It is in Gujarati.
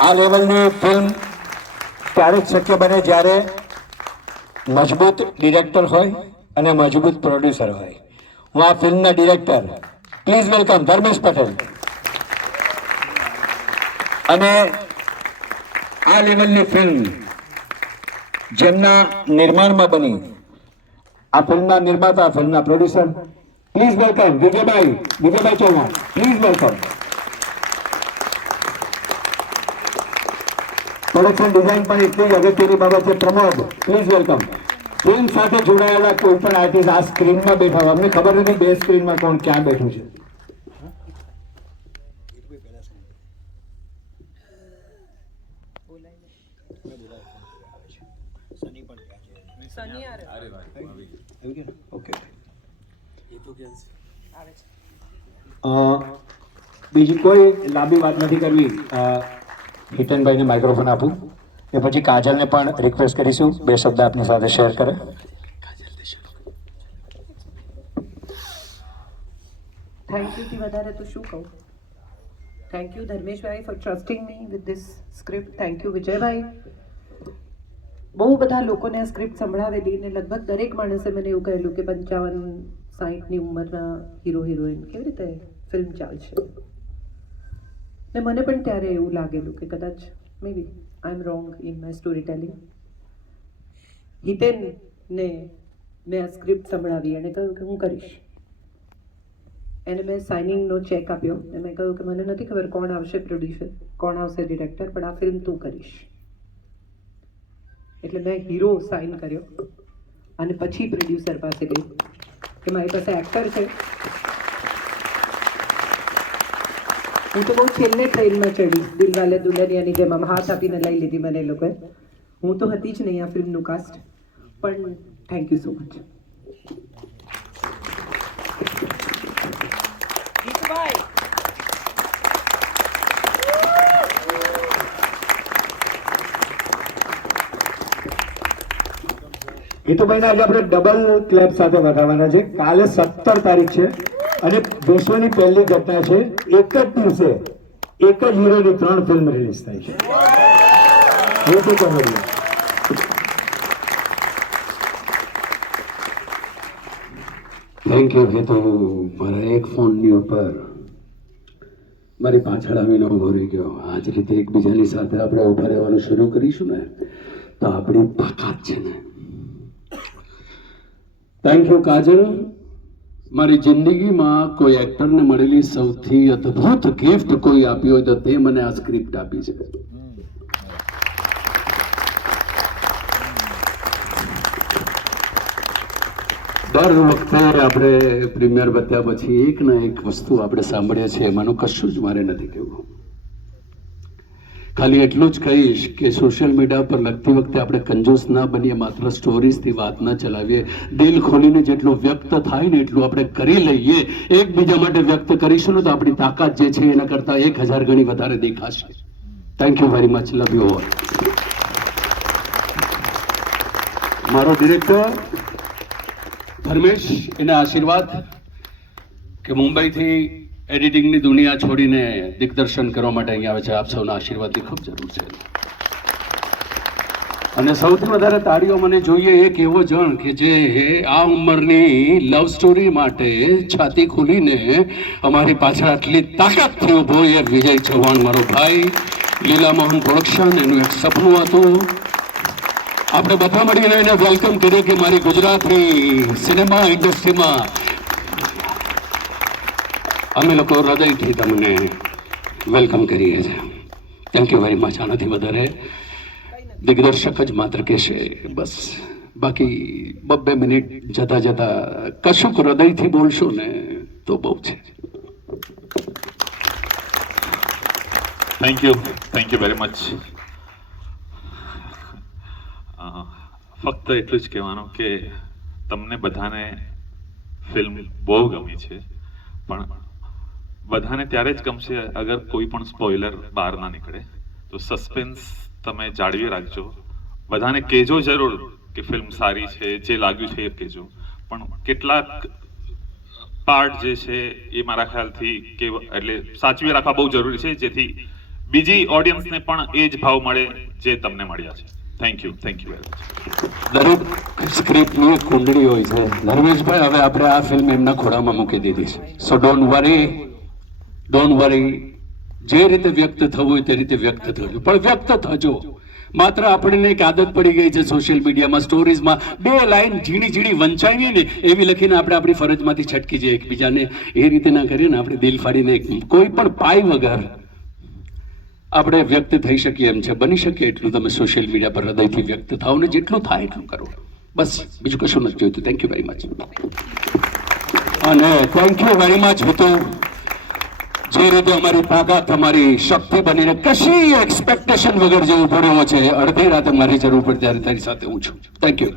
આ લેવલની ફિલ્મ ત્યારે જ શક્ય બને જ્યારે મજબૂત ડિરેક્ટર હોય અને મજબૂત પ્રોડ્યુસર હોય. હું આ ફિલ્મના director. Please welcome Dharmesh Patel. અને આ લેવલની ફિલ્મ જેમના નિર્માણમાં બની, આ ફિલ્મના નિર્માતા, ફિલ્મના producer. Please welcome Vijaybhai Vijaybhai Chauhan. Please welcome production design પણ એટલી જ અગત્યની બાબત છે. પ્રમોદ પ્લીઝ વેલકમ ફિલ્મ સાથે જોડાયેલા કોઈ પણ આર્ટિસ્ટ આ સ્ક્રીનમાં બેઠા હોય. અમને ખબર નથી બે સ્ક્રીનમાં કોણ ક્યાં બેઠું છે. ઓકે બીજી કોઈ લાંબી વાત નથી કરવી. હિતનભાઈને માઇક્રોફોન આપું. એ પછી કાજલને પણ રિક્વેસ્ટ કરીશું. બે શબ્દ આપની સાથે શેર કરે. થેન્ક યુ થી વધારે તો શું કહું? Thank you Dharmeshbhai for trusting me with this script thank you Vijaybhai. બહુ બધા લોકોને આ સ્ક્રિપ્ટ સંભળાવેલી ને લગભગ દરેક માણસે મને એવું કહેલું કે પંચાવન સાહીઠની ઉંમરના હીરો હિરોઈન કેવી રીતે ફિલ્મ ચાલશે? ને મને પણ ત્યારે એવું લાગેલું કે કદાચ maybe I am wrong in my storytelling Hiten ને મેં આ સ્ક્રિપ્ટ સંભળાવી, એણે કહ્યું કે હું કરીશ. એને મેં સાઇનિંગનો ચેક આપ્યો. અને મેં કહ્યું કે મને નથી ખબર કોણ આવશે પ્રોડ્યુસર કોણ આવશે ડિરેક્ટર પણ આ ફિલ્મ તું કરીશ. એટલે મેં હીરો સાઇન કર્યો. અને પછી પ્રોડ્યુસર પાસે ગઈ કે મારી પાસે એક્ટર છે. હું તો બહુ છેલ્લે ટ્રેનમાં ચડી દિલવાલે દુલ્હનિયાની જેમ આમ હાથ આપીને લઈ લીધી મને એ લોકોએ. હું તો હતી જ નહીં આ ફિલ્મનું કાસ્ટ પણ થેન્ક યુ સો મચ એ તો ભાઈને આજે આપણે ડબલ ક્લેપ સાથે વધારવાના છે. કાલે સત્તર તારીખ છે. અને વિશ્વની પહેલી ઘટના છે, એક જ દિવસે એક જ હીરોની ત્રણ ફિલ્મ રિલીઝ થાય છે. તો કોમેડી થેન્ક યુ હેતુ મારા એક ફોનની ઉપર મારી પાછળ આવીને ઊભો રહી ગયો. આ જ રીતે એકબીજાની સાથે આપણે ઊભા રહેવાનું શરૂ કરીશું ને, તો આપણી તાકાત છે ને. Thank you Kajal. મારી જિંદગીમાં કોઈ એક્ટરને મળેલી સૌથી અદ્ભુત ગિફ્ટ કોઈ આપી હોય તો તે મને આ સ્ક્રિપ્ટ આપી છે. દર વખતે આપણે પ્રીમિયર બત્યા પછી એક ના એક વસ્તુ આપણે સાંભળીએ છીએ. એમાંનું કશું જ મારે નથી કહેવું. ખાલી એટલું જ કહીશ કે સોશિયલ મીડિયા પર લખતી વખતે આપણે કંજોસ ના બનીએ, માત્ર સ્ટોરીઝથી વાત ના ચલાવીએ. દિલ ખોલીને જેટલું વ્યક્ત થાય ને એટલું આપણે કરી લઈએ. એકબીજા માટે વ્યક્ત કરીશું ને તો આપણી તાકાત જે છે એના કરતાં એક હજાર ગણી વધારે દેખાશે. Thank you very much love you all મારો ડિરેક્ટર ધર્મેશ, એના આશીર્વાદ કે મુંબઈથી એડિટિંગની દુનિયા છોડીને દિગ્દર્શન કરવા માટે અહીંયા આવે છે. આપ સૌના આશીર્વાદની ખૂબ જરૂર છે. અને સૌથી વધારે તાળીઓ મને જોઈએ એક એવો જણ કે જે આ ઉંમરની લવ સ્ટોરી માટે છાતી ખોલીને અમારી પાછળ આટલી તાકાતથી ઊભો એ વિજય ચૌહાણ મારો ભાઈ. લીલા મોહન પ્રોડક્શન, એનું એક સપનું હતું. આપણે બધા મળીને એને વેલકમ કરીએ કે મારી ગુજરાતની સિનેમા ઇન્ડસ્ટ્રીમાં અમે લોકો હૃદયથી તમને વેલકમ કરીએ છીએ. થેન્ક યુ વેરી મચ આનાથી વધારે દિગ્દર્શક જ માત્ર કહેશે, બસ. બાકી બબ્બે મિનિટ જતા જતા કશુંક હૃદયથી બોલશો ને તો બહુ છે. Thank you thank you very much ફક્ત એટલું જ કહેવાનું કે તમને બધાને ફિલ્મ બહુ ગમી છે. પણ બધાને ત્યારે જ ગમશે અગર કોઈ પણ સ્પોઇલર બહાર ના નીકળે. તો સસ્પેન્સ તમે જાળવી રાખજો. બધાને કહેજો જરૂર કે ફિલ્મ સારી છે, જે લાગ્યું છે એ કહેજો. પણ કેટલાક પાર્ટ જે છે એ મારા ખ્યાલથી કે એટલે સાચવી રાખવા બહુ જરૂરી છે, જેથી બીજી ઓડિયન્સને પણ એ જ ભાવ મળે જે તમને મળ્યા છે. Thank you thank you very દરેક સ્ક્રિપ્ટની કુંડળી હોય છે. ધર્મેશભાઈ, હવે આપણે આ ફિલ્મ એમના ખોળામાં મૂકી દીધી છે. સો ડોન્ટ વરી ડોન્ટ વરી જે રીતે વ્યક્ત થવું હોય તે રીતે વ્યક્ત થજો. પણ વ્યક્ત થજો. માત્ર આપણને એક આદત પડી ગઈ છે સોશિયલ મીડિયામાં સ્ટોરીઝમાં બે લાઈન ઝીણી ઝીણી વંચાવીએ ને, એવી લખીને આપણે આપણી ફરજમાંથી છટકી જઈએ એકબીજાને. એ રીતે ના કરીએ ને, આપણે દિલ ફાડીને કોઈ પણ પાય વગર આપણે વ્યક્ત થઈ શકીએ એમ છે. બની શકીએ એટલું તમે સોશિયલ મીડિયા પર હૃદયથી વ્યક્ત થાઓ ને, જેટલું થાય એટલું કરો. બસ, બીજું કશું નથી જોઈતું. થેન્ક યુ વેરી મચ અને થેન્ક યુ વેરી મચ હું જે રીતે અમારી તાકાત, અમારી શક્તિ બનીને કશી એક્સપેક્ટેશન વગર જે ઊભો રહ્યો છે, અડધી રાતે મારી જરૂર પડે ત્યારે તારી સાથે હું છું. Thank you